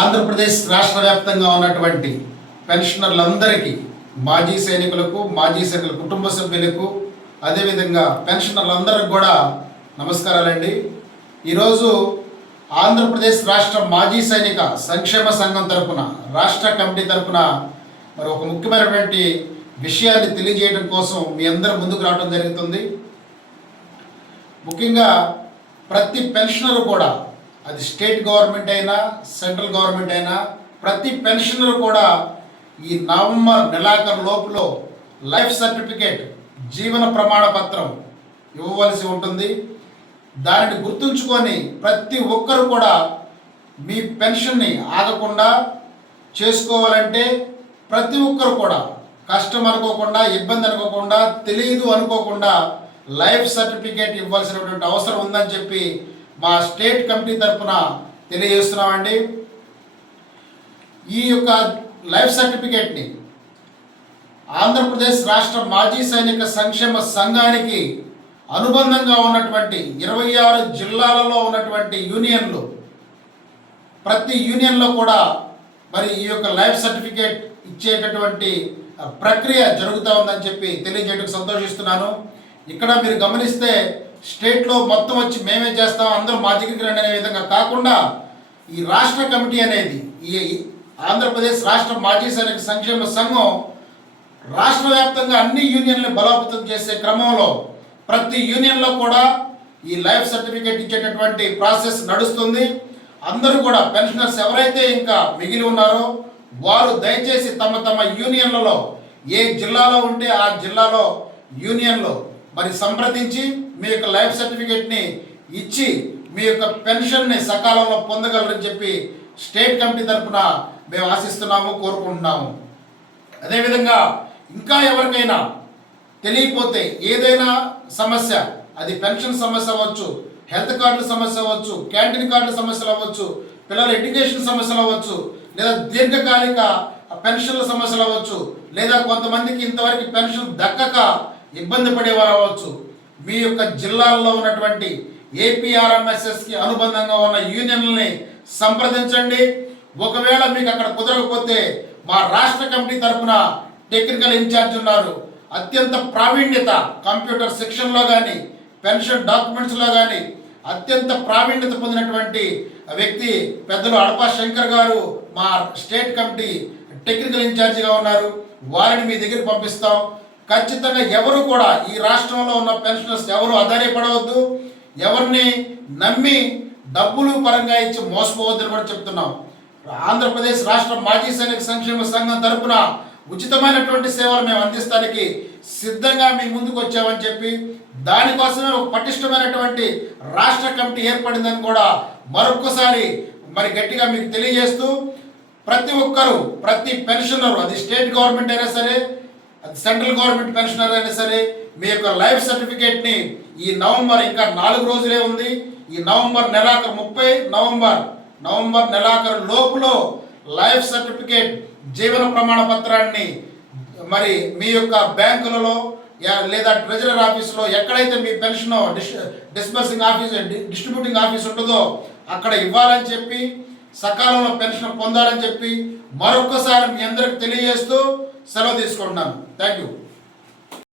ఆంధ్రప్రదేశ్ రాష్ట్ర వ్యాప్తంగా ఉన్నటువంటి పెన్షనర్లందరికీ, మాజీ సైనికులకు, మాజీ సైనికుల కుటుంబ సభ్యులకు, అదేవిధంగా పెన్షనర్లందరికీ కూడా నమస్కారాలండి. ఈరోజు ఆంధ్రప్రదేశ్ రాష్ట్ర మాజీ సైనిక సంక్షేమ సంఘం తరపున, రాష్ట్ర కమిటీ తరపున మరి ఒక ముఖ్యమైనటువంటి విషయాన్ని తెలియజేయడం కోసం మీ అందరూ ముందుకు రావడం జరుగుతుంది. ముఖ్యంగా ప్రతి పెన్షనర్ కూడా, అది స్టేట్ గవర్నమెంట్ అయినా సెంట్రల్ గవర్నమెంట్ అయినా, ప్రతి పెన్షనర్ కూడా ఈ నవంబర్ నెలాఖరు లోపులో లైఫ్ సర్టిఫికేట్, జీవన ప్రమాణ పత్రం ఇవ్వవలసి ఉంటుంది. దానిని గుర్తుంచుకొని ప్రతి ఒక్కరు కూడా మీ పెన్షన్ని ఆగకుండా చేసుకోవాలంటే ప్రతి ఒక్కరు కూడా కష్టం అనుకోకుండా, ఇబ్బంది అనుకోకుండా, తెలియదు అనుకోకుండా లైఫ్ సర్టిఫికేట్ ఇవ్వాల్సినటువంటి అవసరం ఉందని చెప్పి మా స్టేట్ కమిటీ తరఫున తెలియజేస్తున్నామండి. ఈ యొక్క లైఫ్ సర్టిఫికేట్ని ఆంధ్రప్రదేశ్ రాష్ట్ర మాజీ సైనిక సంక్షేమ సంఘానికి అనుబంధంగా ఉన్నటువంటి 26 జిల్లాలలో ఉన్నటువంటి యూనియన్లు, ప్రతి యూనియన్లో కూడా మరి ఈ యొక్క లైఫ్ సర్టిఫికేట్ ఇచ్చేటటువంటి ప్రక్రియ జరుగుతూ ఉందని చెప్పి తెలియజేయడానికి సంతోషిస్తున్నాను. ఇక్కడ మీరు గమనిస్తే స్టేట్లో మొత్తం వచ్చి మేమే చేస్తాం, అందరూ మా దగ్గరికి రండి అనే విధంగా కాకుండా ఈ రాష్ట్ర కమిటీ అనేది, ఈ ఆంధ్రప్రదేశ్ రాష్ట్ర మాజీ సైనిక సంక్షేమ సంఘం రాష్ట్ర వ్యాప్తంగా అన్ని యూనియన్లను బలోపేతం చేసే క్రమంలో ప్రతి యూనియన్లో కూడా ఈ లైఫ్ సర్టిఫికేట్ ఇచ్చేటటువంటి ప్రాసెస్ నడుస్తుంది. అందరూ కూడా పెన్షనర్స్ ఎవరైతే ఇంకా మిగిలి ఉన్నారో వారు దయచేసి తమ తమ యూనియన్లలో ఏ జిల్లాలో ఉంటే ఆ జిల్లాలో యూనియన్లో మరి సంప్రదించి మీ యొక్క లైఫ్ సర్టిఫికేట్ని ఇచ్చి మీ యొక్క పెన్షన్ని సకాలంలో పొందగలరని చెప్పి స్టేట్ కమిటీ తరఫున మేము ఆశిస్తున్నాము, కోరుకుంటున్నాము. అదేవిధంగా ఇంకా ఎవరికైనా తెలియకపోతే ఏదైనా సమస్య, అది పెన్షన్ సమస్య అవ్వచ్చు, హెల్త్ కార్డుల సమస్య అవ్వచ్చు, క్యాంటీన్ కార్డుల సమస్యలు అవ్వచ్చు, పిల్లల ఎడ్యుకేషన్ సమస్యలు అవ్వచ్చు, లేదా దీర్ఘకాలిక పెన్షన్ల సమస్యలు అవ్వచ్చు, లేదా కొంతమందికి ఇంతవరకు పెన్షన్ దక్కక ఇబ్బంది పడేవారు అవ్వచ్చు, మీ యొక్క జిల్లాల్లో ఉన్నటువంటి ఏపీఆర్ఎంఎస్ఎస్కి అనుబంధంగా ఉన్న యూనియన్లని సంప్రదించండి. ఒకవేళ మీకు అక్కడ కుదరకపోతే మా రాష్ట్ర కమిటీ తరఫున టెక్నికల్ ఇన్ఛార్జ్ ఉన్నారు, అత్యంత ప్రావీణ్యత కంప్యూటర్ సెక్షన్లో కానీ పెన్షన్ డాక్యుమెంట్స్లో కానీ అత్యంత ప్రావీణ్యత పొందినటువంటి వ్యక్తి పెద్దలు అడపా శంకర్ గారు మా స్టేట్ కమిటీ టెక్నికల్ ఇన్ఛార్జిగా ఉన్నారు. వారిని మీ దగ్గరికి పంపిస్తాం. ఖచ్చితంగా ఎవరు కూడా ఈ రాష్ట్రంలో ఉన్న పెన్షనర్స్ ఎవరు ఆధారపడవద్దు, ఎవరిని నమ్మి డబ్బులు పరంగా ఇచ్చి మోసపోవద్దని కూడా చెప్తున్నాం. ఆంధ్రప్రదేశ్ రాష్ట్ర మాజీ సైనిక సంక్షేమ సంఘం తరఫున ఉచితమైనటువంటి సేవలు మేము అందిస్తానికి సిద్ధంగా మీ ముందుకు వచ్చామని చెప్పి, దానికోసమే ఒక పటిష్టమైనటువంటి రాష్ట్ర కమిటీ ఏర్పడిందని కూడా మరొక్కసారి మరి గట్టిగా మీకు తెలియజేస్తూ, ప్రతి ఒక్కరూ, ప్రతి పెన్షనరు, అది స్టేట్ గవర్నమెంట్ అయినా సరే, అది సెంట్రల్ గవర్నమెంట్ పెన్షనర్ అయినా సరే, మీ యొక్క లైఫ్ సర్టిఫికేట్ని ఈ నవంబర్, ఇంకా 4 రోజులే ఉంది, ఈ నవంబర్ నెలాఖరు 30 నవంబర్ నెలాఖరు లోపులో లైఫ్ సర్టిఫికేట్, జీవన ప్రమాణ పత్రాన్ని మరి మీ యొక్క బ్యాంకులలో లేదా ట్రెజరర్ ఆఫీసులో ఎక్కడైతే మీ pension disbursing office, distributing office ఉంటుందో అక్కడ ఇవ్వాలని చెప్పి, సకాలంలో పెన్షన్ పొందాలని చెప్పి మరొక్కసారి మీ అందరికి తెలియజేస్తూ సెలవు తీసుకుంటున్నాను. Thank you.